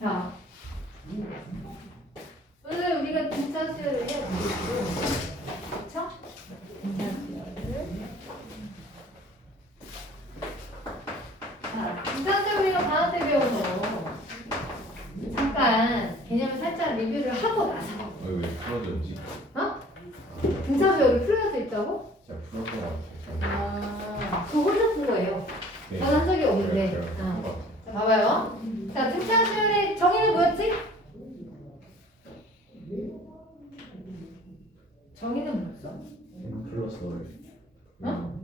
자, 오늘 우리가 등차 수열을 해야 되겠고, 그쵸? 등차 수열을. 자, 등차 수열 우리가 방학 때 배워서 잠깐 개념을 살짝 리뷰를 하고 나서. 왜 풀어졌지? 어? 등차 수열이 풀려져 있다고? 제가 풀었던 것 같아요. 아, 그거 혼자 푼 거예요. 네. 저는 한 적이 없는데. 제가 풀은 것 같아요. 자, 봐봐요. 자, 등차 수열의 정의는 뭐였지? 정의는 뭐였어? M 플러스 월. 어?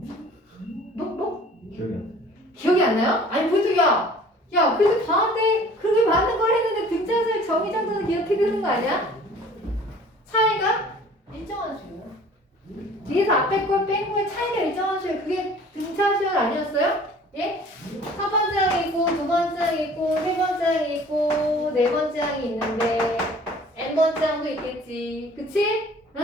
뭐? 기억이 안 나. 기억이 안 나요? 아니, 보여줘야. 야, 그래도 방학 때 그렇게 많은 걸 했는데 등차 수열 정의 정도는 기억해 두는 거 아니야? 차이가 일정한 수열. 뒤에서 앞에 걸 뺀 거에 차이가 일정한 수열. 그게 등차 수열 아니었어요? 예? 첫 번째 항이 있고, 두 번째 항이 있고, 세 번째 항이 있고, 네 번째 항이 있는데, n 번째 항도 있겠지. 그치? 응?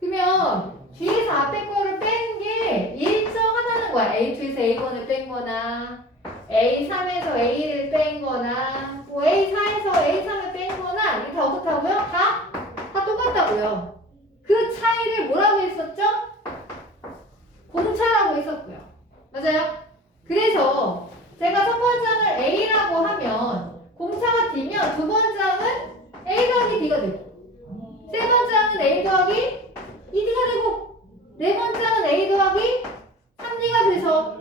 그러면 뒤에서 앞에 거를 뺀 게 일정하다는 거야. A2에서 A1을 뺀 거나, A3에서 A를 뺀 거나, 뭐 A4에서 A3을 뺀 거나, 이게 다 어떻다고요? 다 똑같다고요. 그 차이를 뭐라고 했었죠? 공차라고 했었고요. 맞아요? 그래서 제가 첫 번째 항을 A라고 하면 공차가 D면 두 번째 항은 A 더하기 D가 되고 세 번째 항은 A 더하기 2D가 되고 네 번째 항은 A 더하기 3D가 돼서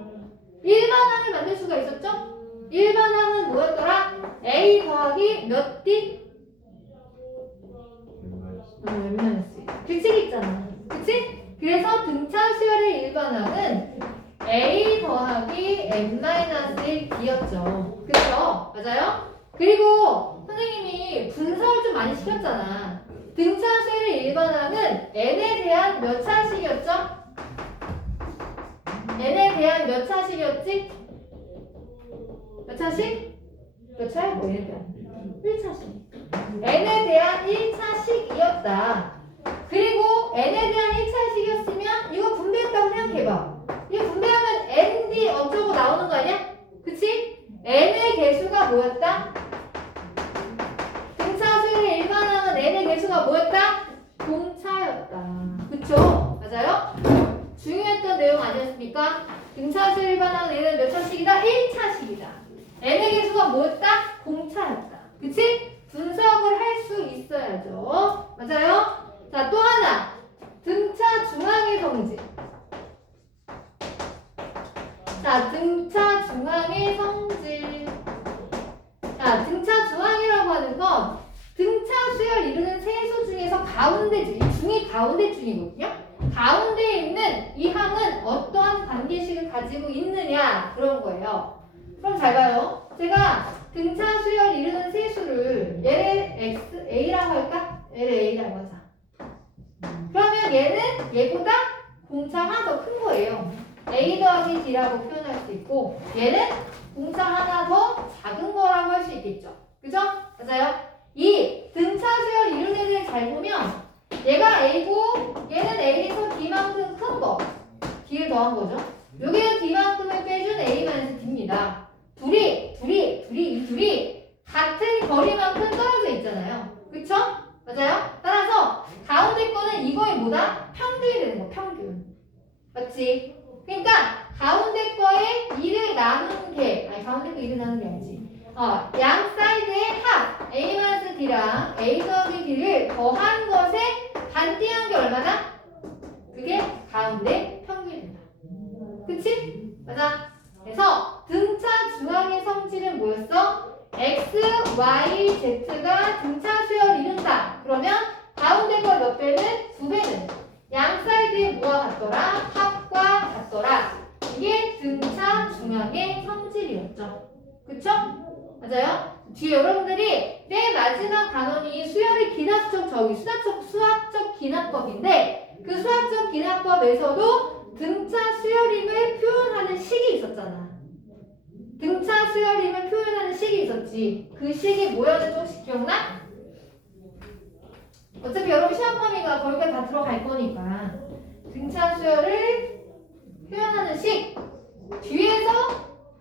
일반항을 만들 수가 있었죠? 일반항은 뭐였더라? A 더하기 몇 D? 규칙이 있잖아. 그치? 그래서 등차 수열의 일반항은 A 더하기 n-1D였죠. 그쵸? 맞아요? 그리고 선생님이 분석을 좀 많이 시켰잖아. 등차 수열의 일반항은 n에 대한 몇 차식이었죠? n에 대한 몇 차식이었지? 몇 차식? 몇 차야? 뭐 n에 대한? 1차식. n에 대한 1차식이었다. 그리고 n에 대한 1차식이었으면 이거 분배했다고 생각해봐. 이거 분배하면 ND 어쩌고 나오는 거 아니야? 그치? N의 개수가 뭐였다? 등차 수열의 일반항은 N의 개수가 뭐였다? 공차였다. 그쵸? 맞아요? 중요했던 내용 아니었습니까? 등차 수열 일반항은 N은 몇 차식이다? 1차식이다. N의 개수가 뭐였다? 공차였다. 그치? 분석을 할 수 있어야죠. 맞아요? 자, 또 하나. 등차 중앙의 성질. 자, 등차 중앙의 성질. 자, 등차 중앙이라고 하는 건 등차 수열 이루는 세수 중에서 가운데 중, 이 중이 가운데 중이거든요. 가운데에 있는 이 항은 어떠한 관계식을 가지고 있느냐 그런 거예요. 그럼 잘 봐요. 제가 등차 수열 이루는 세수를 얘를 x, a라고 할까? 얘를 a라고 하자. 그러면 얘는 얘보다 공차 하나 더 큰 거예요. A 더하기 D라고 표현할 수 있고 얘는 공차 하나 더 작은 거라고 할 수 있겠죠. 그죠? 맞아요? 이 등차 수열 이루는 애들 잘 보면 얘가 A고 얘는 A에서 D만큼 큰 거 D를 더한 거죠. 여기는 D만큼을 빼준 A-D입니다. 이 둘이 같은 거리만큼 떨어져 있잖아요. 그쵸? 맞아요? 따라서 가운데 거는 이거의 뭐다? 평균이 되는 거, 평균. 맞지? 그러니까 가운데 거에 2를 나눈 게, 아니 가운데 거 2를 나눈 게 아니지. 양 사이드의 합 A-D랑 A 더하기 D를 더한 것에 반대한 게 얼마나? 그게 가운데 평균이 된다. 그치? 맞아? 그래서 등차 중앙의 성질은 뭐였어? X, Y, Z가 등차 수열 이룬다. 그러면 가운데 거 몇 배는? 2배는. 양 사이드의 뭐와 같더라? 합과 같더라. 이게 등차 중앙의 성질이었죠. 그쵸? 맞아요? 뒤에 여러분들이 맨 마지막 단원이 수열의 기납적 저기 수학적 기납법인데 그 수학적 기납법에서도 등차 수열임을 표현하는 식이 있었잖아. 등차 수열임을 표현하는 식이 있었지. 그 식이 뭐였는지 혹시 기억나? 어차피 여러분 시험 범위가 거기까지 다 들어갈 거니까 등차 수열을 표현하는 식 뒤에서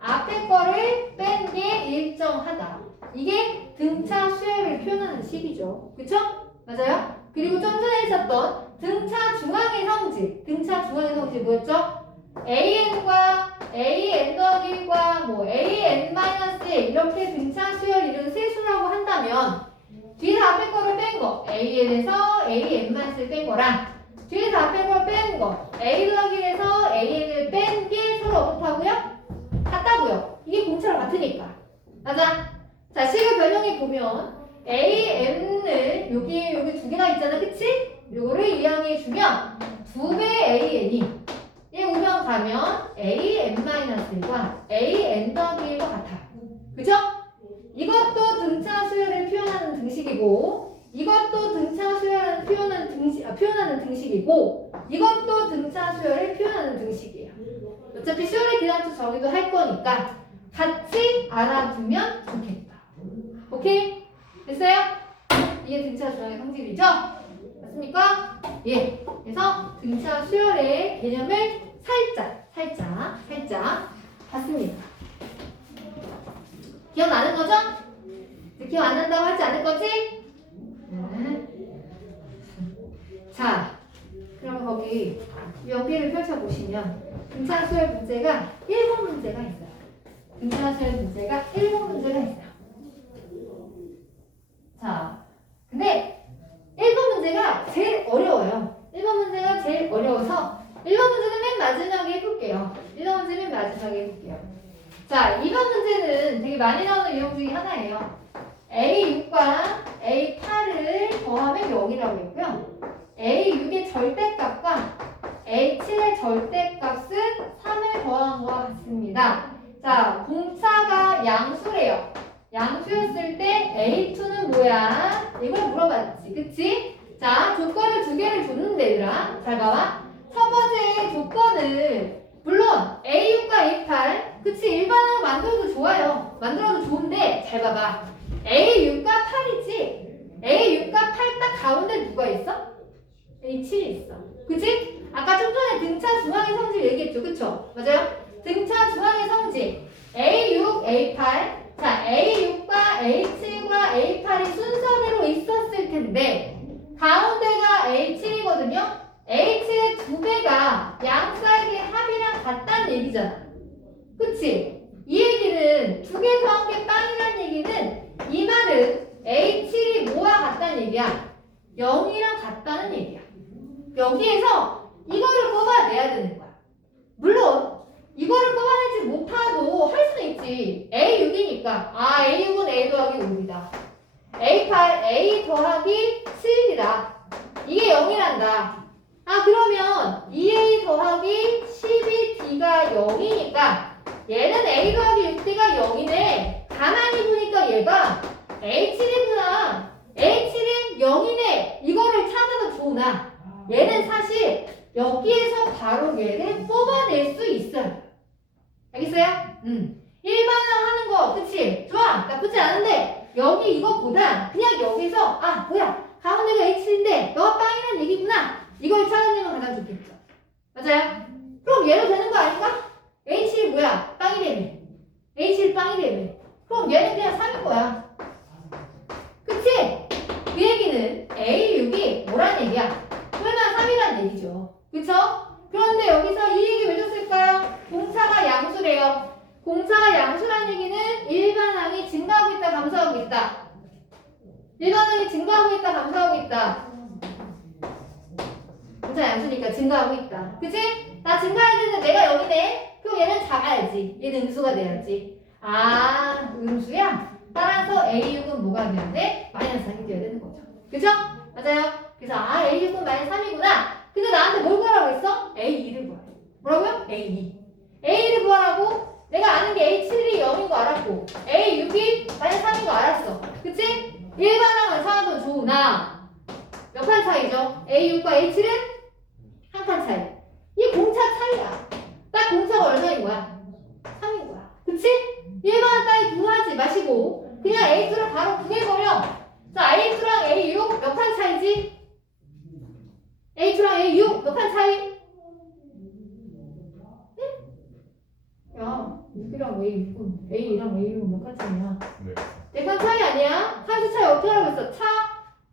앞에 거를 뺀 게 일정하다. 이게 등차 수열을 표현하는 식이죠. 그쵸? 맞아요? 그리고 좀 전에 있었던 등차 중앙의 성질. 등차 중앙의 성질 뭐였죠? AN과 AN 더하기과 뭐 AN-A 이렇게 등차 수열 이룬 세수라고 한다면 뒤에서 앞에 거를 뺀 거 AN에서 AN-을 뺀 거랑 뒤에서 앞에 걸 뺀 거 A 더하기 1에서 AN을 뺀 게 서로 어떻다고요? 같다고요. 이게 공차랑 같으니까. 맞아? 자, 식을 변형해 보면 AN을 여기 두 개가 있잖아. 그치? 요거를 이항해 주면 2배 AN이 얘 오면 가면 AN-1과 AN 더하기 1과 같아요. 그죠? 이것도 등차 수열을 표현하는 등식이고 이것도 등차 수열을 표현하는 등식이고 이것도 등차 수열을 표현하는 등식이에요. 어차피 수열의 기하수 정의도 할 거니까 같이 알아두면 좋겠다. 오케이? 됐어요? 이게 등차 중앙의 성질이죠? 맞습니까? 예. 그래서 등차 수열의 개념을 살짝 봤습니다. 기억나는 거죠? 기억 안 난다고 하지 않을 거지? 자, 그럼 거기 연필을 펼쳐보시면 등차 수열 문제가 1번 문제가 있어요. 등차 수열 문제가 1번 문제가 있어요. 자, 근데 1번 문제가 제일 어려워요. 1번 문제가 제일 어려워서 1번 문제는 맨 마지막에 해볼게요. 1번 문제 맨 마지막에 해볼게요. 자, 2번 문제는 되게 많이 나오는 유형 중에 하나예요. A6과 A8을 더하면 0이라고 했고요. A6의 절대값과 A7의 절대값은 3을 더한 것과 같습니다. 자, 공차가 양수래요. 양수였을 때 A2는 뭐야? 이걸 물어봤지. 그치? 자, 조건을 두 개를 줬는데 얘들아. 잘 봐봐. 첫 번째 조건을 물론 A6과 A8 그치? 일반으로 만들어도 좋아요. 만들어도 좋은데 잘 봐봐. A6과 8이지? A6과 8 딱 가운데 누가 있어? A7이 있어. 그치? 아까 좀 전에 등차 중앙의 성질 얘기했죠. 그쵸? 맞아요? 등차 중앙의 성질 A6, A8 자, A6과 A7과 A8이 순서대로 있었을 텐데 가운데가 A7이거든요. A7의 2배가 양 사이드의 합이랑 같다는 얘기잖아. 그치? 이 얘기는 두 개 더한 게 빵이라는 얘기는 이 말은 A7이 뭐와 같다는 얘기야? 0이랑 같다는 얘기야. 여기에서 이거를 뽑아내야 되는 거야. 물론 이거를 뽑아내지 못하도 할 수는 있지. A6이니까 아 A6은 A 더하기 5이다. A8 A 더하기 7이다. 이게 0이란다. 아 그러면 2A 더하기 12D가 0이니까 얘는 A 더하기 6D가 0이네. 가만히 보니까 얘가 A7이구나. A7은 0이네. 이거를 찾아도 좋으나 얘는 사실 여기에서 바로 얘를 뽑아낼 수 있어요. 알겠어요? 일반화하는 거 그치? 좋아. 나쁘지 않은데 여기 이거보다 그냥 여기서 아 뭐야 가운데가 H7인데 너가 빵이라는 얘기구나. 이걸 찾아내면 가장 좋겠죠. 맞아요? 그럼 얘로 되는 거 아닌가? H7 뭐야? 빵이래며. H7 빵이래며. 그럼 얘는 그냥 3인 거야. 그치? 그 얘기는 A6이 뭐란 얘기야? 설마 3이란 얘기죠. 그쵸? 그런데 여기서 이 얘기 왜 줬을까요? 공차가 양수래요. 공차가 양수란 얘기는 일반항이 증가하고 있다, 감소하고 있다. 일반항이 증가하고 있다, 감소하고 있다. 공차 양수니까 증가하고 있다. 그치? 나 증가해야 되는데 내가 여기네? 그럼 얘는 작아야지. 얘는 음수가 돼야지. 아, 음수야? 따라서 A6은 뭐가 돼야 돼? 마이너스 3이 돼야 되는 거죠. 그쵸? 맞아요? 그래서 아, A6은 마이너스 3이구나. 근데 나한테 뭘 구하라고 했어? A2를 구하래. 뭐라고요? A2. A2를 구하라고? 내가 아는 게 A7이 0인 거 알았고 A6이 마이너스 3인 거 알았어. 그치? 일반항을 찾아도 좋으나 몇 칸 차이죠? A6과 A7은 한 칸 차이. 이 공차 차이야. 딱 공차가 얼마인 거야? 3인 거야. 그치? 일반항 따위 구하지 마시고 그냥 A2를 바로 구해버려. 자, A2랑 A6 몇 칸 차이지? A2랑 A6 몇 칸 차이? 응? 야, 6이랑 A6은 A랑 A6은 몇 칸 차이야? 네. 4칸 차이 아니야? 어떻게 하라고 했어?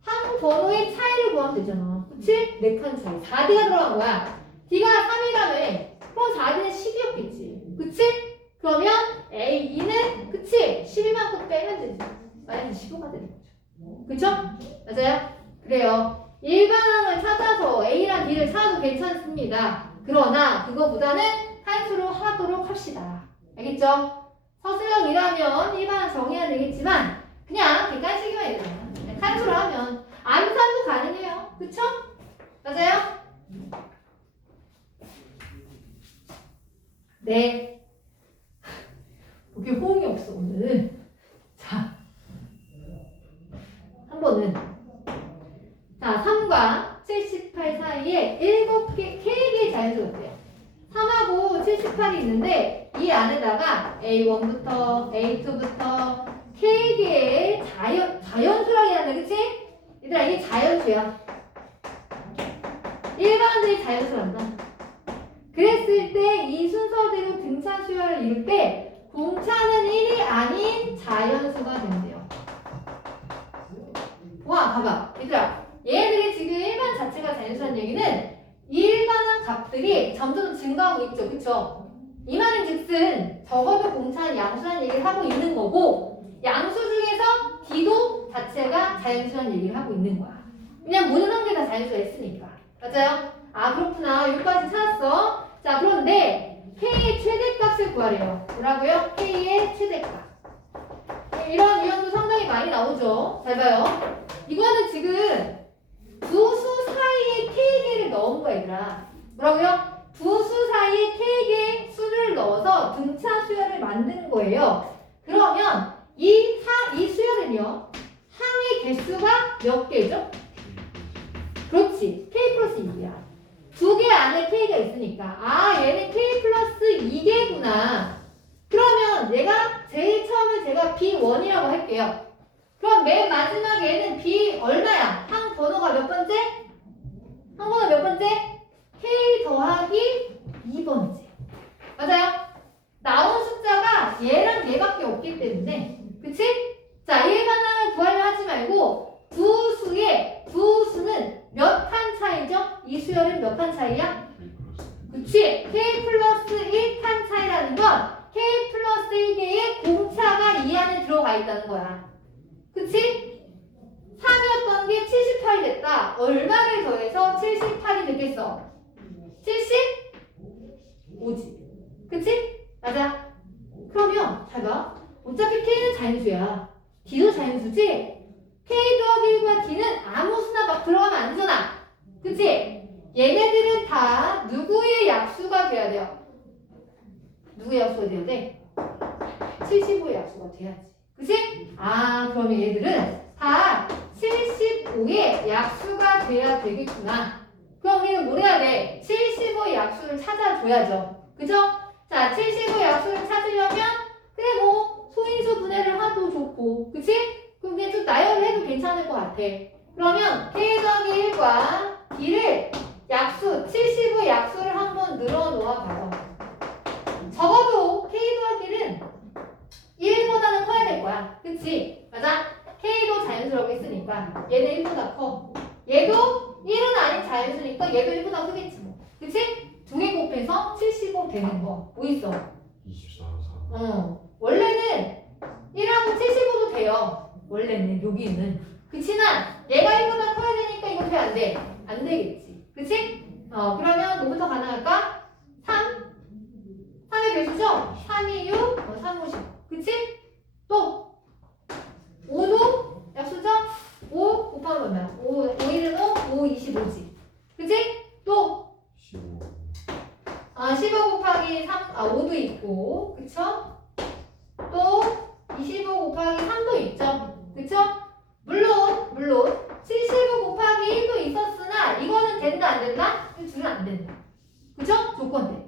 한 번호의 차이를 구하면 되잖아. 그치? 4칸 차이. 4D가 들어간 거야. D가 3이라며. 그럼 4D는 10이었겠지. 그치? 그러면 A2는 그치? 12만큼 빼면 되지. 마이너스 15가 되는 거죠. 그쵸? 맞아요? 그래요. 일반항을 찾아서 A랑 D를 찾아도 괜찮습니다. 그러나 그거보다는 한수로 하도록 합시다. 알겠죠? 서술형이라면 일반항 정해야 되겠지만 그냥 객관식이만 얘들아. 한수로 하면 암산도 가능해요. 그쵸? 맞아요? 네. 이게 호응이 없어 오늘. 자, 한 번은 자 3과 78 사이에 7개 K개의 자연수가 있대요. 3하고 78이 있는데 이 안에다가 A1부터 A2부터 K개의 자연수라고 해야 돼. 그치? 얘들아 이게 자연수야. 일반들이 자연수란다. 그랬을 때 이 순서대로 등차 수열을 이룰 때 공차는 1이 아닌 자연수가 된대요. 와 봐봐 얘들아 얘네들이 지금 일반 자체가 자연수라는 얘기는 일반한 값들이 점점 증가하고 있죠. 그쵸? 이 말은 즉슨 적어도 공차는 양수라는 얘기를 하고 있는 거고 양수 중에서 D도 자체가 자연수라는 얘기를 하고 있는 거야. 그냥 모든 한 개 다 자연수가 있으니까. 맞아요? 아 그렇구나. 여기까지 찾았어. 자 그런데 K의 최대값을 구하래요. 뭐라고요? K의 최대값. 이런 유형도 상당히 많이 나오죠. 잘 봐요. 이거는 지금 두 수 사이에 K개를 넣은 거야 얘들아. 뭐라고요? 두 수 사이에 K개의 수를 넣어서 등차 수열을 만든 거예요. 그러면 이 수열은요 항의 개수가 몇 개죠? 그렇지. K 플러스 2야. 두 개 안에 K가 있으니까 아 얘는 K 플러스 2개구나. 그러면 얘가 제일 처음에 제가 B1이라고 할게요. 그럼 맨 마지막 얘는 B 얼마야? 항 번호가 몇 번째? 항 번호 몇 번째? K 더하기 2번째. 맞아요? 나온 숫자가 얘랑 얘밖에 없기 때문에 그치? 자 일반항을 구하려 하지 말고 두 수는 몇 칸 차이죠? 이 수열은 몇 칸 차이야? 그치? K 플러스 1칸 차이라는 건 K 플러스 1개의 공차가 이 안에 들어가 있다는 거야. 그치? 3이었던 게 78이 됐다. 얼마를 더해서 78이 됐겠어? 75지. 그치? 맞아. 그러면 잘 봐. 어차피 K는 자연수야. D도 자연수지? K 더하기 1과 D는 아무 수나 막 들어가면 안 되잖아. 그치? 얘네들은 다 누구의 약수가 돼야 돼요? 누구의 약수가 돼야 돼? 75의 약수가 돼야지. 그치? 아, 그러면 얘들은 다 75의 약수가 돼야 되겠구나. 그럼 우리는 뭘 해야 돼? 75의 약수를 찾아줘야죠. 그죠? 자, 75의 약수를 찾으려면 그래 뭐 소인수 분해를 하도 좋고 그치? 그럼 그냥 좀 나열을 해도 괜찮을 것 같아. 그러면 K 더하기 1과 D를 약수, 75의 약수를 한번 늘어놓아 봐요. 적어도 K 더하기는 1보다는 커야 될 거야. 그치? 맞아? K도 자연수라고 했으니까 얘는 1보다 커. 얘도 1은 아닌 자연수니까 얘도 1보다 크겠지 뭐. 그치? 두 개 곱해서 75 되는 거. 뭐 있어? 24, 4. 원래는 1하고 75도 돼요. 원래는 여기는. 그치만 얘가 1보다 커야 되니까 이거 돼 안 돼? 안 되겠지. 그치? 그러면 뭐부터 가능할까? 3. 3의 배수죠? 3이 6, 3, 5, 10. 그치? 또 5도 약수죠? 5 곱하면 얼마야? 5, 1은 5, 5, 25지. 그치? 또 15. 15 곱하기 3, 5도 있고, 그쵸? 또 25 곱하기 3도 있죠. 그쵸? 물론 75 곱하기 1도 있었으나 이거는 된다 안 된다? 이 둘은 안 된다. 그쵸? 조건 때문에.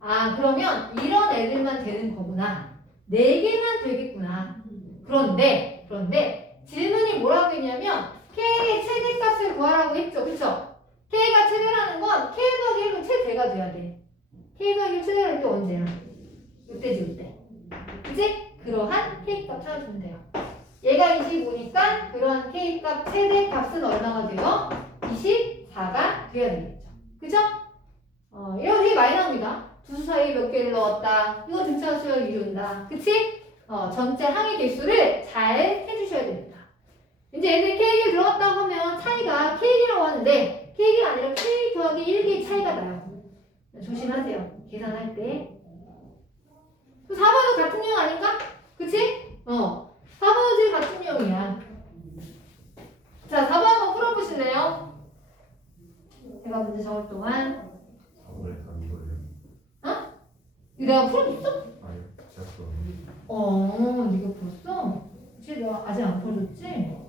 아 그러면 이런 애들만 되는 거구나. 4개만 되겠구나. 그런데 질문이 뭐라고 했냐면 K의 최대값을 구하라고 했죠. 그쵸? K가 최대라는 건 K 더하기 1도 최대가 돼야 돼. K 더하기 1 최대라는 게 언제야? 이때지 이때. 그치? 그러한 K값 찾아주면 돼요. 얘가 25니까 그런 K값 최대 값은 얼마가 돼요? 24가 돼야 되겠죠. 그죠? 이런 거 되게 많이 나옵니다. 두수 사이에 몇 개를 넣었다. 이거 등차 수열 이룬다. 그치? 전체 항의 개수를 잘 해주셔야 됩니다. 이제 얘들 K에 들어갔다고 하면 차이가 K라고 하는데 K가 아니라 K 더하기 1개의 차이가 나요. 조심하세요. 계산할 때. 4번도 같은 유형 아닌가? 그치? 4번도 지금 같은 유형이야. 자, 4번 한번 풀어보실래요? 제가 문제 적을 동안. 4번에 다 이거예요. 이거 내가 풀어줬어? 아니, 제가 또 네가 풀었어? 그치? 내가 아직 안 풀어줬지? 이거.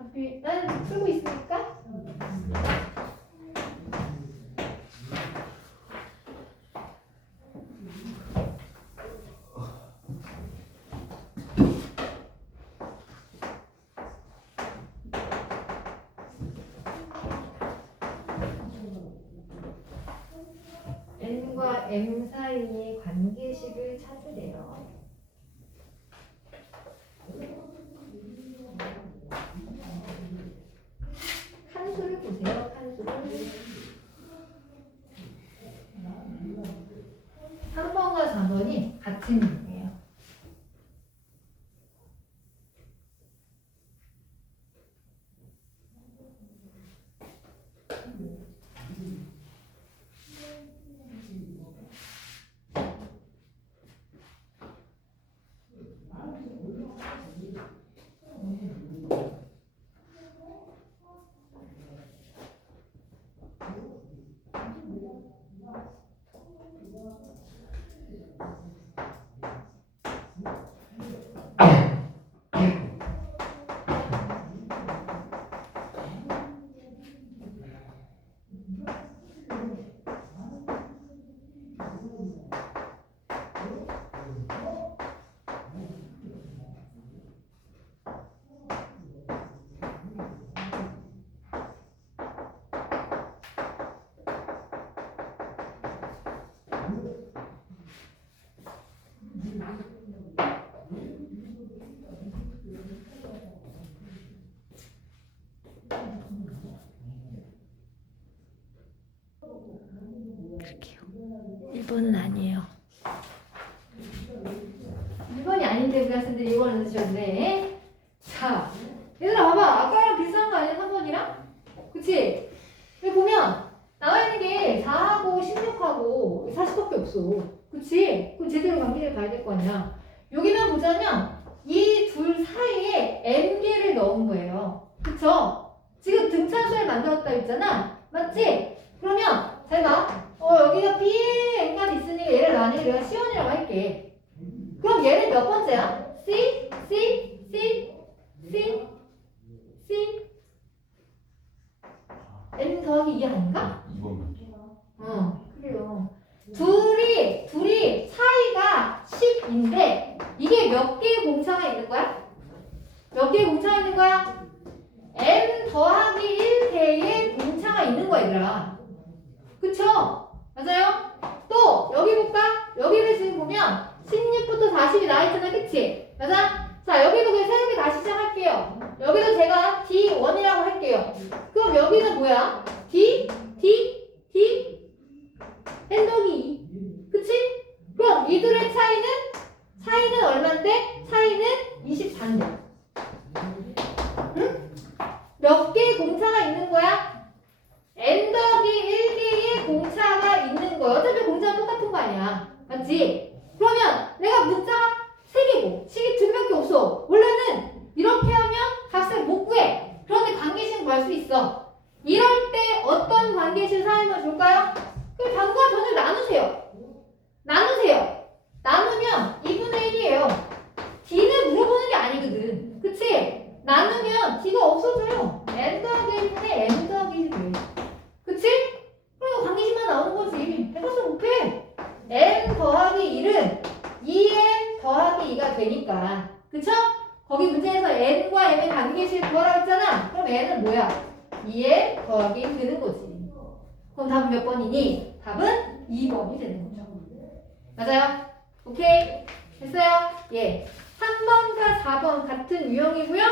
어차피 난 풀고 있으니까. N과 M 사이의 관계식을 찾으래요. 칸수를 보세요. 칸수를. 3번과 4번이 같은 유형이에요. 이렇게요. 1번은 아니에요. 1번이 아닌데 우리가 쓰는데 1번을 넣으셨네. 자, 얘들아 봐봐. 아까랑 비슷한 거 아니야? 3번이랑? 그치? 여기 보면 나와 있는 게 4하고 16하고 40밖에 없어. 그치? 그럼 제대로 관계를 봐야 될 거 아니야. 여기만 보자면 이 둘 사이에 N개를 넣은 거예요. 그쵸? 지금 등차수를 만들었다 했잖아. 맞지? 그러면 잘 봐. 여기가 B에 N가 있으니까 얘를 나중에 내가 C1이라고 할게. 그럼 얘는 몇 번째야? C, C, C, C, C. N 더하기 2 아닌가? 2번. 그래요. 둘이 차이가 10인데 이게 몇 개의 공차가 있는 거야? 몇 개의 공차가 있는 거야? M 더하기 1개의 공차가 있는 거야, 얘들아. 그쵸? 맞아요? 또 여기 볼까? 여기를 지금 보면 16부터 40이 나와있잖아, 그치? 맞아? 자, 여기도 그냥 새롭게 다시 시작할게요. 여기도 제가 D1이라고 할게요. 그럼 여기는 뭐야? D, D, D, N 더하기 2. 그치? 그럼 이들의 차이는 얼만데? 차이는 24인데. 응? 몇 개의 공차가 있는 거야? N 더하기 1개의 공차가 있는 거야. 어차피 공차는 똑같은 거 아니야. 맞지? 그러면 내가 문자가 3개고 식이 2개밖에 없어. 원래는 이렇게 하면 값을 못 구해. 그런데 관계식 구할 수 있어. 이럴 때 어떤 관계식 사용하면 좋을까요? 그 반과 변을 나누세요. 나누면 2분의 1이에요. D는 물어보는 게 아니거든. 그치? 나누면 D가 없어져요. N 더하기 1분의 N 더하기 1이 그치? 그리고 관계식만 나오는 거지. 해봐서 못해. N 더하기 1은 2N 더하기 2가 되니까. 그쵸? 거기 문제에서 N과 M의 관계식 구하라고 했잖아. 그럼 N은 뭐야? 2N 더하기 1 되는 거지. 그럼 답은 몇 번이니? 답은 2번이 되는 거죠. 맞아요? 오케이? 됐어요? 예. 3번과 4번 같은 유형이고요.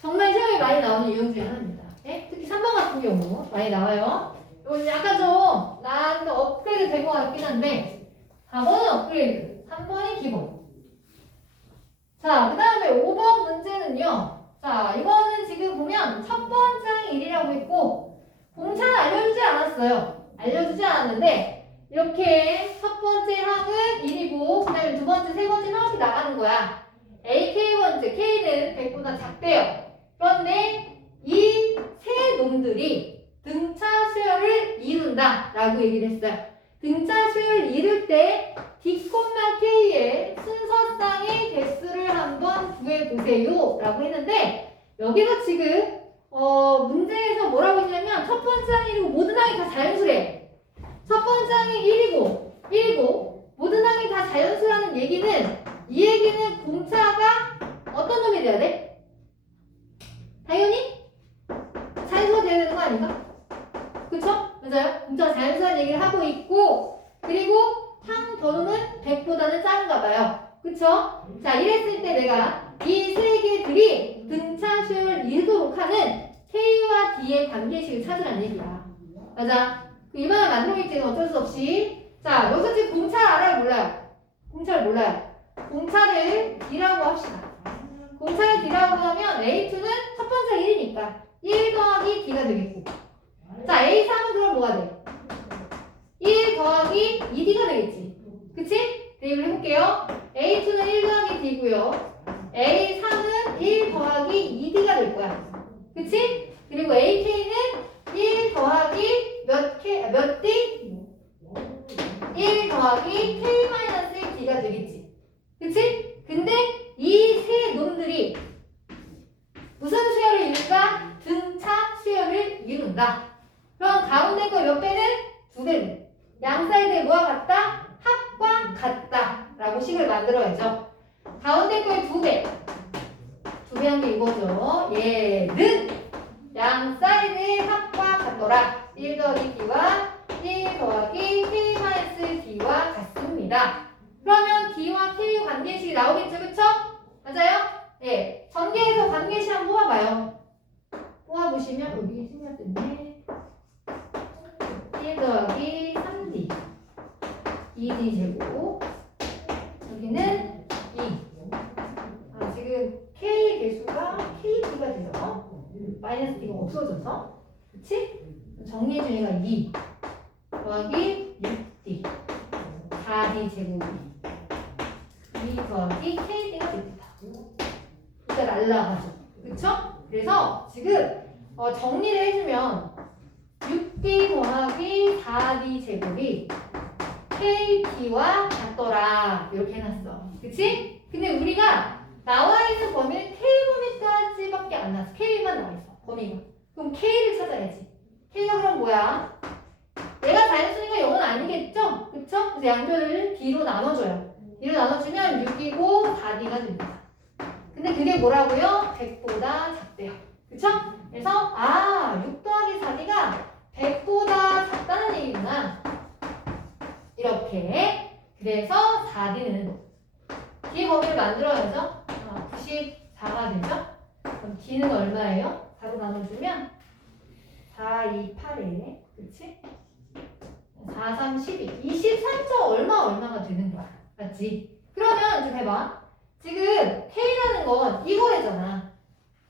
정말 시험에 많이 나오는 유형 중에 하나입니다. 예? 특히 3번 같은 경우 많이 나와요. 이건 약간 좀 나한테 업그레이드 된 것 같긴 한데 4번은 업그레이드, 3번이 기본. 자, 그 다음에 5번 문제는요. 자, 이거는 지금 보면 첫 번장이 1이라고 했고 공차는 알려주지 않았어요. 알려주지 않았는데 이렇게 첫 번째 항은 1이고 그 다음에 두 번째, 세 번째는 이렇게 나가는 거야. A, K 번째, K는 100보다 작대요. 그런데 이 세 놈들이 등차 수열을 이룬다 라고 얘기를 했어요. 등차 수열을 이룰 때 D, K의 순서쌍의 개수를 한번 구해보세요 라고 했는데 여기서 지금 문제에서 뭐라고 했냐면 첫 번째 항이 1이고 모든 항이 다 자연수래. 첫 번째 항이 1이고 모든 항이 다 자연수라는 얘기는 이 얘기는 공차가 어떤 놈이 돼야 돼? 당연히 자연수가 돼야 되는 거 아닌가? 그쵸? 맞아요? 공차가 자연수라는 얘기를 하고 있고 그리고 항 번호는 100보다는 작은가 봐요. 그쵸? 자, 이랬을 때 내가 이 세 개들이 등차 수열을 이루도록 하는 K와 D의 관계식을 찾으라는 얘기야. 맞아? 그 일반을 만들어낼 때는 어쩔 수 없이 자, 여기서 지금 공차를 알아요? 몰라요? 공차를 몰라요. 공차를 D라고 합시다. 공차를 D라고 하면 A2는 첫 번째 1이니까 1 더하기 D가 되겠고 자, A3은 그럼 뭐가 돼? 1 더하기 2D가 되겠지. 그치? 대입을 해볼게요. A2는 1 더하기 D고요. A3은 1 더하기 2D가 될 거야. 그치? 그리고 AK는 1 더하기 몇 D? 1 더하기 K-D가 되겠지. 그치? 근데 이 세 놈들이 무슨 수열을 이룬다? 등차 수열을 이룬다. 그럼 가운데 거 몇 배는? 2배는. 양 사이드에 뭐가 같다? 합과 같다. 라고 식을 만들어야죠. 가운데 거의 2배. 2배 한 게 이거죠. 얘는 양 사이드의 합과 같더라. 1 더하기 D와 1 더하기 K-D와 같습니다. 그러면 D와 K 관계식이 나오겠죠, 그쵸? 맞아요? 예. 전개해서 관계식 한번 뽑아봐요. 뽑아보시면 여기 생략됐네. 1 더하기 3D 2D 제곱 여기는 2. 아, 지금 K 개수가 KD가 돼요. 마이너스 D가 없어져서. 그치? 정리해주니까 2 더하기 6D 4D 제곱이 2 더하기 KD가 됩니다. 그러니까 날라가죠. 그쵸? 그래서 지금 정리를 해주면 6D 더하기 4D 제곱이 KD와 같더라. 이렇게 해놨어. 그치? 근데 우리가 나와 있는 범위는 K 범위까지밖에 안 나왔어. K만 나와 있어. 범위가. 그럼 K를 찾아야지. K가 그럼 뭐야? 내가 자연수니까 0은 아니겠죠? 그쵸? 그래서 양변을 D로 나눠줘요. D로 나눠주면 6이고 4D가 됩니다. 근데 그게 뭐라고요? 100보다 작대요. 그쵸? 그래서 6 더하기 4D가 100보다 작다는 얘기구나. 이렇게. 그래서 4D는 D 범위를 만들어야죠. 94가 되죠? 그럼 D는 얼마예요? 4로 나눠주면 4, 2, 8에 그치? 4, 3, 12 23점 얼마가 되는 거야. 맞지? 그러면 이제 해봐. 지금 K라는 건 이거래잖아.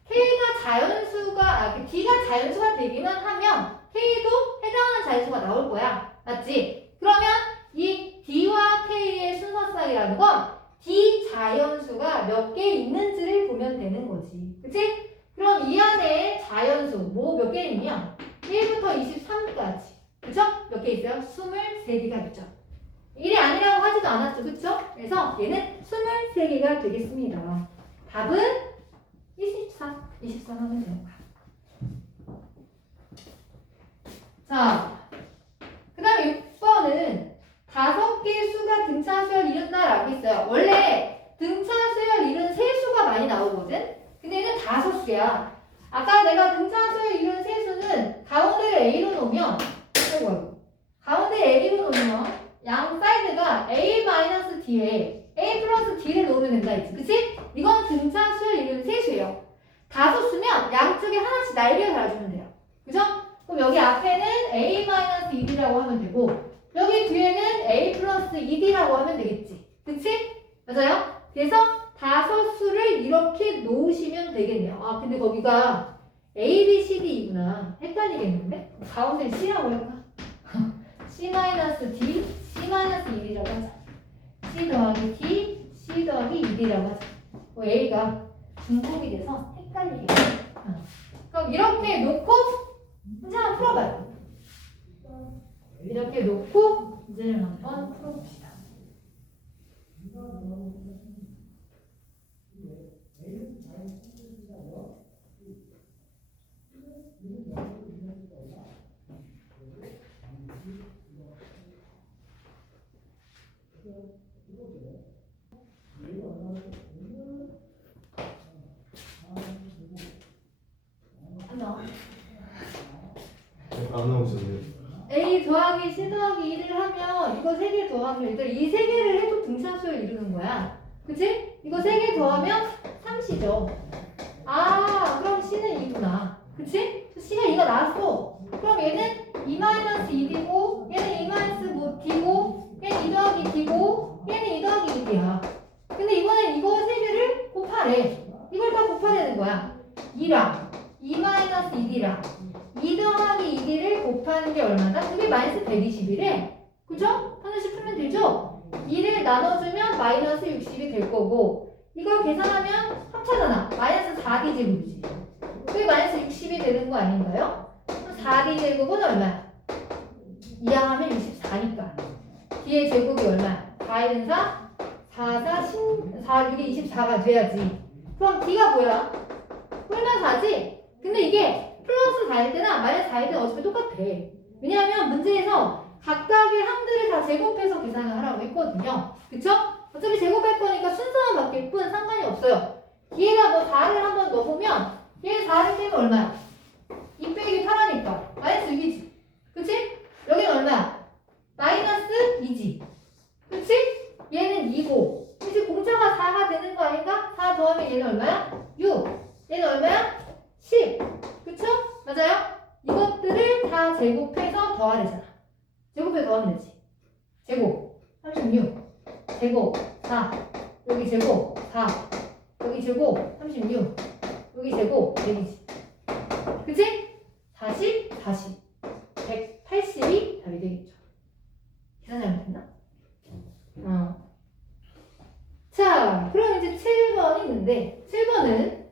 K가 자연수가 D가 자연수가 되기만 하면 K도 해당하는 자연수가 나올 거야. 맞지? 그러면 이 D와 K의 순서쌍이라는 건 D 자연수가 몇 개 있는지를 보면 되는 거지. 그치? 그럼 이 안에 자연수 뭐 몇 개 있냐? 1부터 23까지. 그쵸? 몇 개 있어요? 23개가 있죠. 1이 아니라고 하지도 않았죠. 그쵸? 그래서 얘는 23개가 되겠습니다. 답은 24 하면 되는 거야. 자, 그 다음에 6번은 5개의 수가 등차 수열 이룬다라고 했어요. 원래 등차 수열 이룬 세수가 많이 나오거든? 근데 얘는 5수야. 아까 내가 등차 수열 이룬 세수는 가운데를 A로 놓으면 가운데 A로 되고 여기 뒤에는 A 플러스 2D라고 하면 되겠지. 그치? 맞아요? 그래서 다섯 수를 이렇게 놓으시면 되겠네요. 아 근데 거기가 A, B, C, D이구나. 헷갈리겠는데? 가운데 C라고 할까? C-D, C-1D라고 하자. C 더하기 D, C 더하기 2D라고 하자. A가 중복이 돼서 헷갈리게. 그럼 이렇게 놓고 문제 한번 풀어봐요. 이렇게 놓고 문제를 한번 풀어봅시다. 안 나오셨네. A 더하기 C 더하기 1을 하면 이거 3개 더하면 일단 이 3개를 해도 등차수를 이루는 거야. 그치? 이거 3개 더하면 3C죠. 아 그럼 C는 2구나. 그치? C가 2가 나왔어. 그럼 얘는 2-2D고 얘는 2-D고 얘는 2 더하기 D고 얘는 2 더하기 2D야. 근데 이번엔 이거 3개를 곱하래. 이걸 다 곱하려는 거야. 2랑 2-2D랑 2 더하기 2D를 곱하는 게 얼마다? 그게 마이너스 120이래. 그죠? 하나씩 풀면 되죠? 2를 나눠주면 마이너스 60이 될 거고 이걸 계산하면 합차잖아. 마이너스 4D 제곱이지. 그게 마이너스 60이 되는 거 아닌가요? 4D 제곱은 얼마야? 2항하면 64니까 D의 제곱이 얼마야? 4, 1, 4, 4, 4, 4, 이게 24가 돼야지. 그럼 D가 뭐야? 얼마 4지? 근데 이게 플러스 4일 때나 마이너스 4일 때는 어차피 똑같아. 왜냐하면 문제에서 각각의 항들을 다 제곱해서 계산을 하라고 했거든요. 그쵸? 어차피 제곱할 거니까 순서만 바뀔 뿐 상관이 없어요. 뒤에다 뭐 4를 한번 넣어보면 얘 4를 빼면 얼마야? 2 빼기 8하니까 마이너스 6이지. 그치? 여기는 얼마야? 마이너스 2지. 그치? 얘는 2고 그치? 공차가 4가 되는 거 아닌가? 4 더하면 얘는 얼마야? 6. 얘는 얼마야? 10. 그쵸? 맞아요? 이것들을 다 제곱해서 더하래잖아. 제곱해서 더하면 되지. 제곱 36 제곱 4 여기 제곱 4 여기 제곱 36 여기 제곱 100이지. 그치? 40 40 180이 답이 되겠죠. 계산 잘못했나? 자 그럼 이제 7번이 있는데 7번은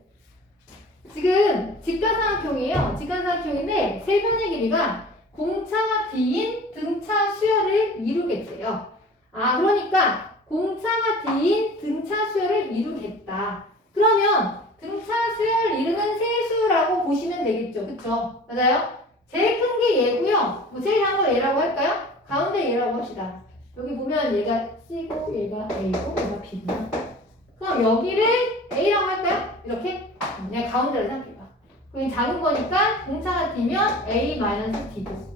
지금 직각삼각형이에요. 직각삼각형인데 세 변의 길이가 공차가 D인 등차 수열을 이루겠대요. 아 그러니까 공차가 D인 등차 수열을 이루겠다. 그러면 등차 수열을 이루는 세수라고 보시면 되겠죠. 그쵸? 맞아요? 제일 큰 게 얘고요. 뭐 제일 작은 거 얘라고 할까요? 가운데 얘라고 합시다. 여기 보면 얘가 C고 얘가 A고 얘가 B구나. 그럼 여기를 A라고 할까요? 이렇게? 그냥 가운데를 생각해봐. 그럼 작은 거니까 공차가 D면 A-D고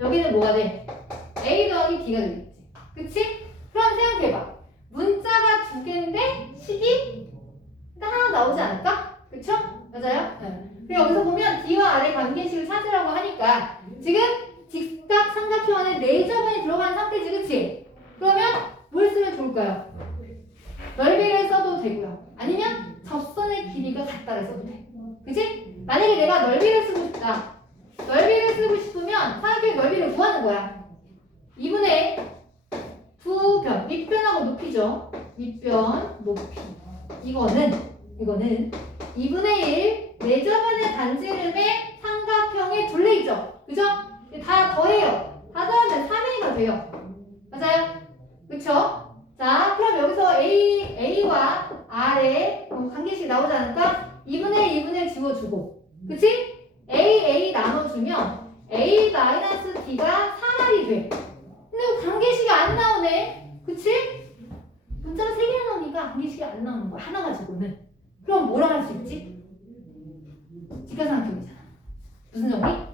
여기는 뭐가 돼? A 더하기 D가 되겠지. 그치? 그럼 생각해봐. 문자가 두 개인데 식이 일단 하나 나오지 않을까? 그쵸? 맞아요? 네. 그리고 여기서 보면 D와 R의 관계식을 찾으라고 하니까 지금 직각삼각형 안에 네저번이 들어간 상태지. 그치? 그러면 뭘 쓰면 좋을까요? 넓이를 써도 되고요. 아니면 접선의 길이가 같다를 써도 돼. 그치? 만약에 내가 넓이를 쓰고 싶다. 넓이를 쓰고 싶으면 삼각형의 넓이를 구하는 거야. 2분의 두 변, 밑변하고 높이죠. 밑변, 높이. 이거는 2분의 1 네저변의 반지름의 삼각형의 둘레이죠. 그죠? 다 더해요. 다 더하면 3A가 돼요. 맞아요? 그쵸? 자, 그럼 여기서 A와 R의 관계식 나오지 않을까? 2분의 1 지워주고. 그치? A 나눠주면 A-D가 3R이 돼. 근데 관계식이 안 나오네. 그치? 문자가 3개 나오니까 관계식이 안 나오는 거야. 하나 가지고는. 그럼 뭐라 할 수 있지? 직각삼각형이잖아. 무슨 정리?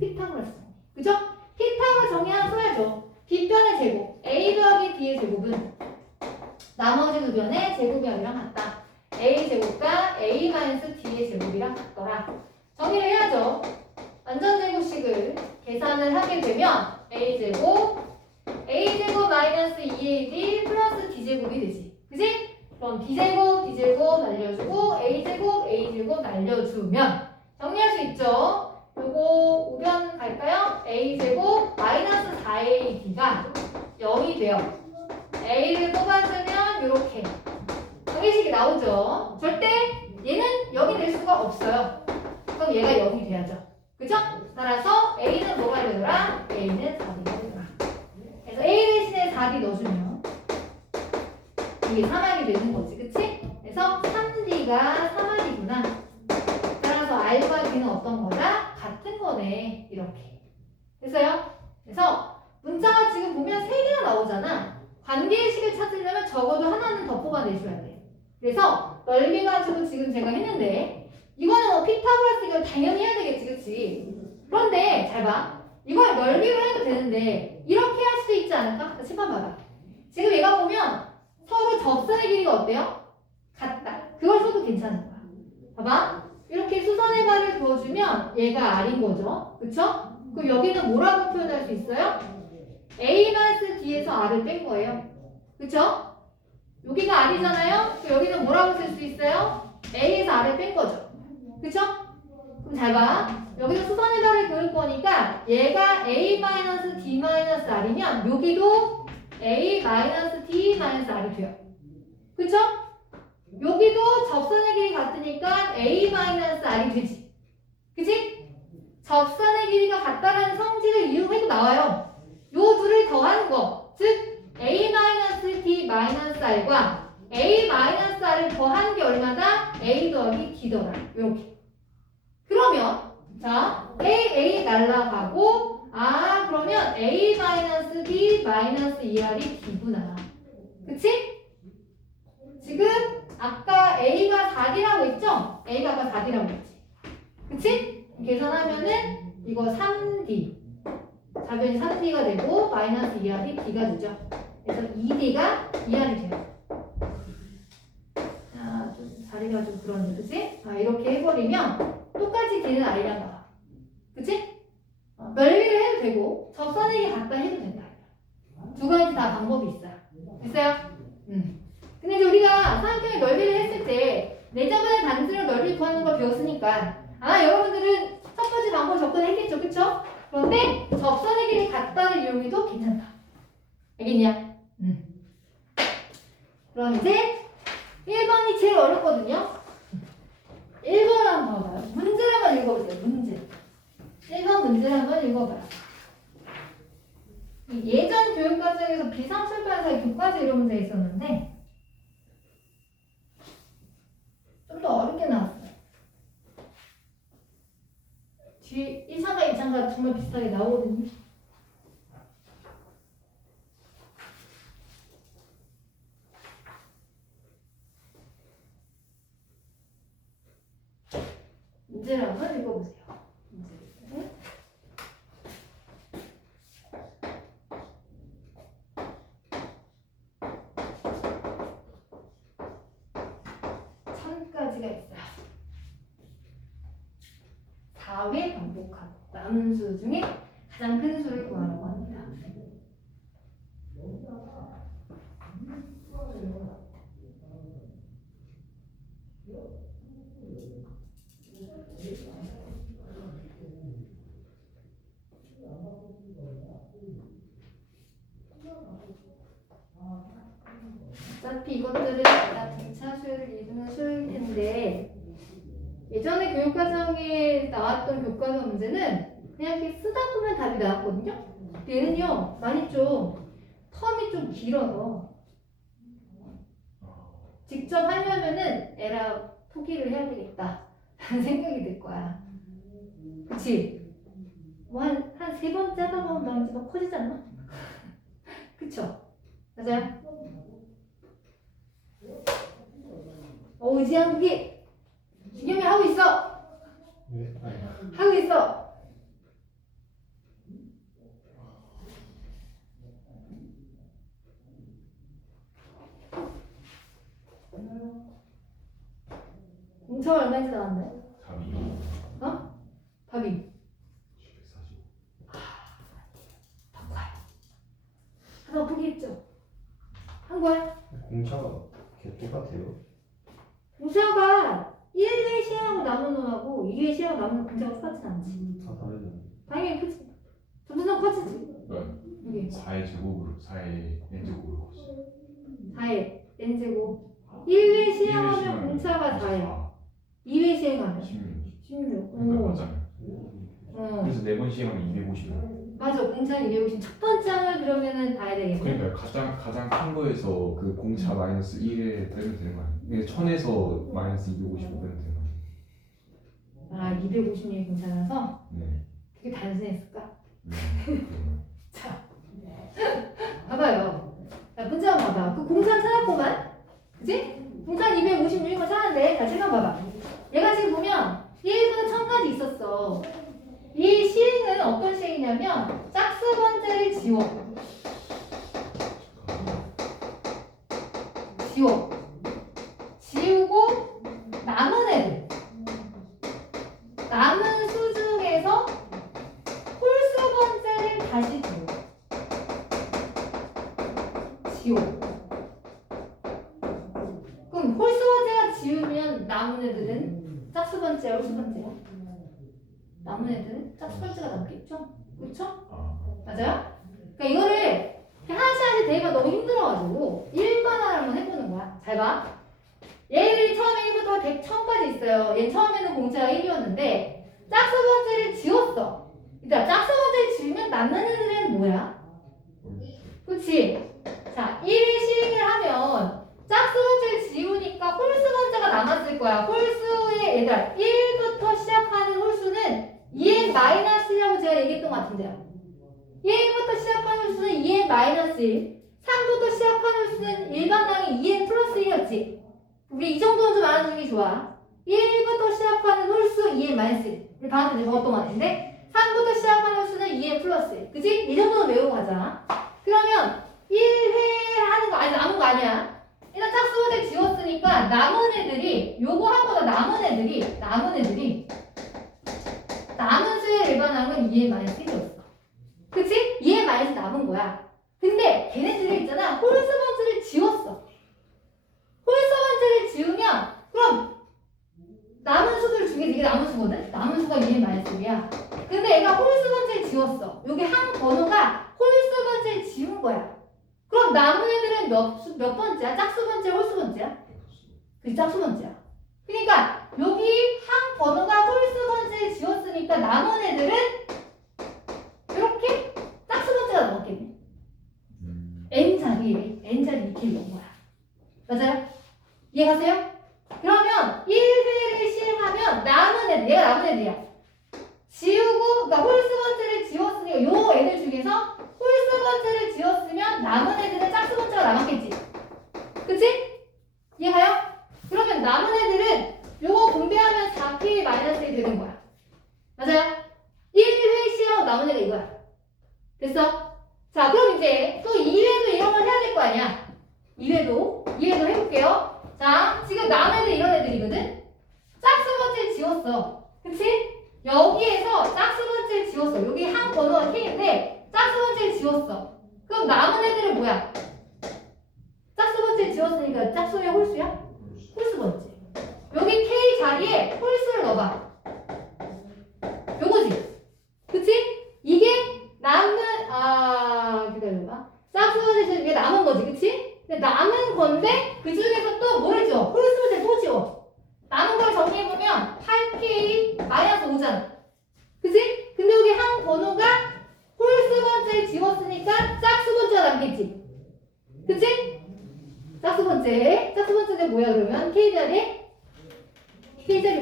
피타고라스 정리. 그죠? 피타고라스 정리 하나 써야죠. 빗변의 제곱 A 더하기 D의 제곱은 나머지 두 변의 제곱이 아니랑 같다. A 제곱과 A-D의 제곱이랑 같더라. 정리를 해야죠. 완전제곱식을 계산을 하게 되면 A 제곱 B제곱이 되지. 그지? 그럼 B제곱 날려주고 A제곱 날려주면 정리할 수 있죠? 요거 우변 갈까요? A제곱 마이너스 4AB가 0이 돼요. A를 뽑아주면 이렇게 정의식이 나오죠. 절대 얘는 0이 될 수가 없어요. 그럼 얘가 0이 돼야죠. 그죠? 따라서 A는 뭐가 되더라? A는 4D가 되더라. 그래서 A 대신에 4D 넣어주면 이게 3R이 되는 거지. 그치? 그래서 3D가 3R이구나. 따라서 R과 D는 어떤 거다? 같은 거네. 이렇게. 됐어요? 그래서 문자가 지금 보면 3개가 나오잖아. 관계의식을 찾으려면 적어도 하나는 더 뽑아내줘야 돼. 그래서 넓이 가지고 지금 제가 했는데 이거는 뭐 피타고라스 이거 당연히 해야 되겠지. 그치? 그런데 잘 봐. 이걸 넓이로 해도 되는데 이렇게 할 수도 있지 않을까? 칠판 봐봐. 지금 얘가 보면 서로 접선의 길이가 어때요? 같다. 그걸 써도 괜찮은 거야. 봐봐. 이렇게 수선의 발을 그어주면 얘가 R인 거죠. 그쵸? 그럼 여기는 뭐라고 표현할 수 있어요? A-D에서 R을 뺀 거예요. 그쵸? 여기가 R이잖아요? 그럼 여기는 뭐라고 쓸 수 있어요? A에서 R을 뺀 거죠. 그쵸? 그럼 잘 봐. 여기서 수선의 발을 그을 거니까 얘가 A-D-R이면 여기도 A-D-R이 돼요. 그쵸? 여기도 접선의 길이 같으니까 A-R이 되지. 그치? 접선의 길이가 같다라는 성질을 이용해도 나와요. 요 둘을 더하는 거. 즉 A-D-R과 A-R을 더하는 게 얼마다? A 더하기 D더라. 요렇게. 그러면 자 A 날라가고 그러면 A-D-2R이 D구나. 그치? 지금 아까 A가 4D라고 했죠? A가 아까 4D라고 했지. 그치? 계산하면은 이거 3D. 답변이 3D가 되고 마이너스 2R이 D가 되죠. 그래서 2D가 2R이 돼요. 좀 자리가 좀 그런데, 그치? 이렇게 해버리면 똑같이 D는 R이란 나와. 그치? 넓이를 해도 되고 접선에게 갖다 해도 된다. 두 가지 다 방법이 있어요. 됐어요? 근데 이제 우리가 삼각형의 넓이를 했을 때 내저번의 단수로 넓이 구하는 걸 배웠으니까 아마 여러분들은 첫 번째 방법 접근했겠죠, 그쵸? 그런데 접선의 길이 같다를 이용해도 괜찮다. 알겠냐? 그럼 이제 1번이 제일 어렵거든요. 1번 한번 봐봐요. 문제를 한번 읽어보세요. 문제. 1번 문제를 한번 읽어봐요. 예전 교육과정에서 비상출판사의 교과서 이런 문제 있었는데 좀 더 어렵게 나왔어요. 뒤에 1차가 2차가 정말 비슷하게 나오거든요. 문제를 한번 읽어보세요. 문제를. 가지가 있어요. 4회 반복하고 남은 수 중에 가장 큰 수를 구하라고 합니다. 어차피 이것들은 다 등차수를 이루는 수일 텐데 예전에 교육과정에 나왔던 교과서 문제는 그냥 이렇게 쓰다 보면 답이 나왔거든요. 얘는요 많이 좀 텀이 좀 길어서 직접 하려면은 에라 포기를 해야 되겠다 라는 생각이 들 거야. 그치? 뭐 한 세 번째 하다 보면 막 이제 막 커지지 않나? 그쵸? 맞아요? 의지한국이 준영이 하고 있어. 네. 하고 있어. 공차가 얼마인지 나왔나요? 답이 어? 답이 745. 더 커요. 하나 포기했죠? 한 거야? 똑같아요. 공차가 1회 시행하고 남은 놈하고 2회 시행하고 남은 공차가 똑같진 않지. 다 다르잖아. 당연히 크지. 점수는 커지지. 이게 4의 제곱으로 4의 n제곱으로 4회 n제곱 1회 시행하면 시행하면 공차가 4회 4, 2회 시행하면 16 16. 그러니까 오. 맞잖아요. 어. 그래서 4번 시행하면 250. 맞아. 공차는 250. 첫 번째 항을 그러면은 봐야 되겠네. 그러니까 가장 큰 거에서 그 공차 마이너스 1에 빼면 되는 거 아니에요? 이게 1000에서 마이너스 255 빼면 되는 거 아니에요? 아, 256이 공차라서 네. 되게 단순했을까? 그러면. 자, 봐봐요. 자, 문제 한번 봐봐. 그 공산 찾았구만? 그치? 공산 256인 거 찾았는데, 자, 지금 봐봐. 얘가 지금 보면 1부터 1000까지 있었어. 이 시행은 어떤 시행이냐면, 짝수 번째를 지워. 지우고, 남은 애들. 남은 수 중에서 홀수 번째를 다시 지워. 그럼 홀수 번째가 지우면 남은 애들은 짝수 번째야, 홀수 번째야? 남은 애들은 짝수 번째가 남겠죠? 그렇죠? 아, 맞아요? 그러니까 이거를 하나씩 대입하기가 너무 힘들어가지고 일반화를 한번 해보는 거야. 잘 봐. 얘들이 처음에 1부터 1000까지 있어요. 얘 처음에는 공차가 1이었는데 짝수 번째를 지웠어. 일단 짝수 번째를 지우면 남는 애들은 뭐야? 그치? 자, 1을 시행을 하면 짝수 번째를 지우니까 홀수 번째가 남았을 거야. 홀수의 얘들아 1부터 시작하는 홀수는 2n-1이라고 제가 얘기했던 것 같은데요. 1부터 시작하는 홀수는 2n-1, 3부터 시작하는 홀수는 일반항이 2n 플러스 1이었지. 우리 이 정도는 좀 알아주는 게 좋아. 1부터 시작하는 홀수 2n-1. 우리 방금 전에 적었던 것 같은데 3부터 시작하는 홀수는 2n 플러스 1. 그치? 이 정도는 외우고 가자. 그러면 1회 하는 거 아니 남은 거 아니야. 일단 짝수 번째 지웠으니까 남은 애들이 요거 하고 남은 애들이 남은 수의 일반항은 2n-1이었어. 그치? 2n-1 남은 거야. 근데 걔네들이 있잖아. 홀수 번째를 지웠어. 홀수 번째를 지우면 그럼 남은 수들 중에 이게 남은 수거든? 남은 수가 2n-1이야. 근데 얘가 홀수 번째를 지웠어. 여기 한 번호가 홀수 번째를 지운 거야. 그럼 남은 애들은 몇 번째야? 짝수 번째, 홀수 번째야? 그게 짝수 번째야. 그러니까 여기 한 번호가 홀수 번째를 지웠으니까 남은 애들은 이렇게 짝수 번째가 남았겠네. n자리 2K를 넣은 거야. 맞아요? 이해가세요? 그러면 1회를 시행하면 남은 애들, 얘가 남은 애들이야. 지우고, 그러니까 홀수 번째를 지웠으니까 요 애들 중에서 홀수 번째를 지웠으면 남은 애들은 짝수 번째가 남았겠지. 그치? 이해가요? 그러면 남은 애들은 요거 분배하면 4K-1이 되는 거야. 맞아요? 1회 시행하고 남은 애가 이거야. 됐어? 자, 그럼 이제 또 2회도 이런 걸 해야 될 거 아니야? 2회도 해볼게요. 자, 지금 남은 애들 이런 애들이거든? 짝수 번째를 지웠어. 그치? 여기에서 짝수 번째를 지웠어. 여기 한 번호가 K인데 짝수 번째를 지웠어. 그럼 남은 애들은 뭐야? 짝수 번째를 지웠으니까 짝수의 홀수야? 홀수 번째. 여기 K 자리에 홀수를 넣어봐. 요거지. 그치? 이게 기다려봐. 짝수 번째 이게 남은 거지. 그치? 근데 남은 건데 그 중에서 또 뭐를 지워? 홀수 번째 또 지워. 남은 걸 정리해보면 8K-5잖아. 그치? 근데 여기 한 번호가 홀수 번째를 지웠으니까 짝수 번째가 남겠지. 그치? 짝수 번째는 뭐야 그러면? K자리에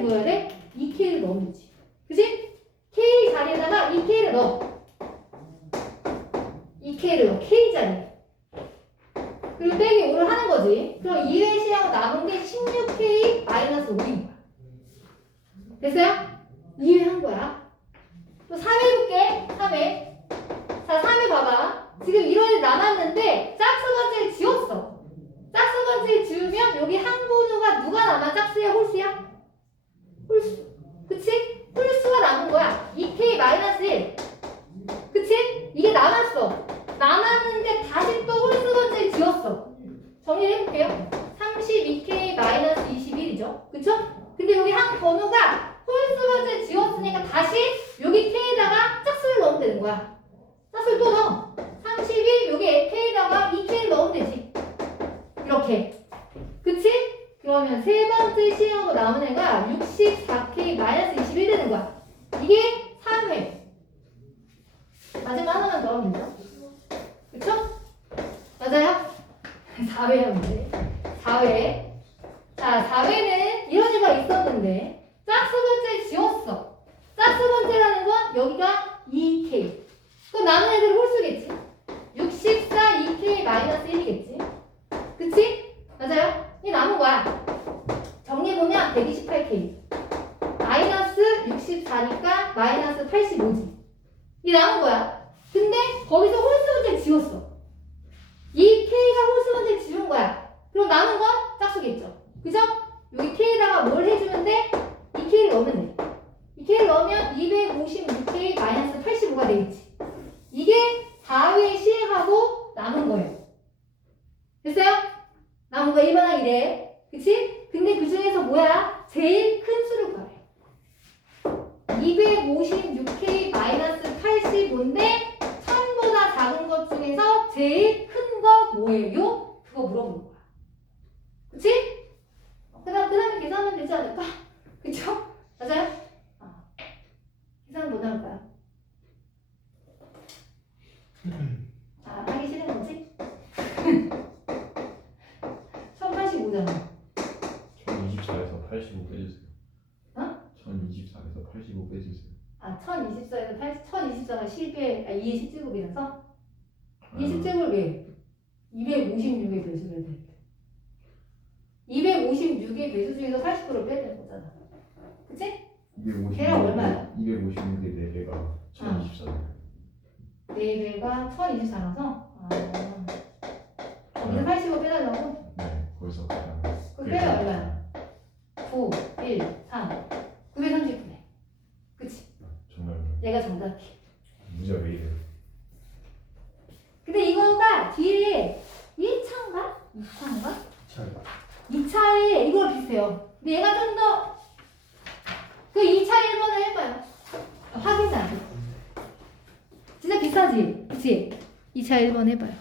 뭐야 돼? 2K를 넣으면 되지. 그치? K 자리에다가 2K를 넣어. 2K를 넣어. K자리에. 그리고 빼기 5를 하는 거지. 그럼 2회 시하고 남은 게 16K-5인 거야. 됐어요? 2회 한 거야. 또 3회 해볼게. 3회. 자, 3회 봐봐. 지금 이런 애 남았는데 짝수 번째를 지웠어. 짝수 번째를 지우면 여기 한 번호가 누가 남아? 짝수야? 홀수야? 홀수. 그치? 홀수가 남은 거야. 2K-1. 그치? 이게 남았어. 남았는데 다시 또 홀수 번째를 지웠어. 정리해볼게요. 32 여기 K에다가 2K를 넣으면 되지. 이렇게. 그치? 그러면 세 번째 시행하고 남은 애가 64K-21 되는 거야. 이게 3회. 마지막 하나만 더 하면 되죠. 그쵸? 맞아요? 4회야 문제. 4회. 자, 4회는 이런 애가 있었는데 짝수 번째 지웠어. 짝수 번째라는 건 여기가 2K. 그럼 남은 애들은 홀수겠지. 64 2K-1이겠지. 그치? 맞아요? 이 남은 거야. 정리해보면 128K. 마이너스 64니까 마이너스 85지. 이 남은 거야. 근데 거기서 홀수 문제를 지웠어. 이 K가 홀수 문제를 지운 거야. 그럼 남은 건 짝수겠죠. 그죠? 여기 K에다가 뭘 해주면 돼? 이 K를 넣으면 돼. 이 K를 넣으면 256K-85가 되겠지. 이게 4회 시행하고 남은 거예요. 됐어요? 남은 거 1번하기 돼. 그치? 근데 그 중에서 뭐야? 제일 큰 수를 구하래. 256K-85인데 1000보다 작은 것 중에서 제일 큰 거 뭐예요? 그거 물어보는 거야. 그치? 그 다음에 계산하면 되지 않을까? 그쵸? 맞아요? 계산 못 할까요? 하기 싫은 거지? 1085잖아. 1024에서 85 빼주세요. 어? 1024에서 85 빼주세요. 1024에서 1024가 10의, 2의 10제곱이라서? 2의 10제곱이 256의 배수를 해야 돼. 256의 배수 중에서 80%를 빼야 되는 거잖아. 그치? 256. 걔랑 얼마야? 256의 4배가 1024. 4배가 1024라서? 여기서 85 빼달라고? 네, 거기서 그냥. 그 빼면 얼마야? 9, 1, 3, 939네. 그치? 정말 얘가 정답이야. 문제가 왜 이래요? 근데 이거가 뒤에 1차인가? 2차인가? 잘. 2차에 이거랑 비슷해요. 근데 얘가 좀 더, 그 2차 1번을 해봐요. 확인도 안 돼. 진짜 비슷하지? 그치? 2차 1번 해봐요.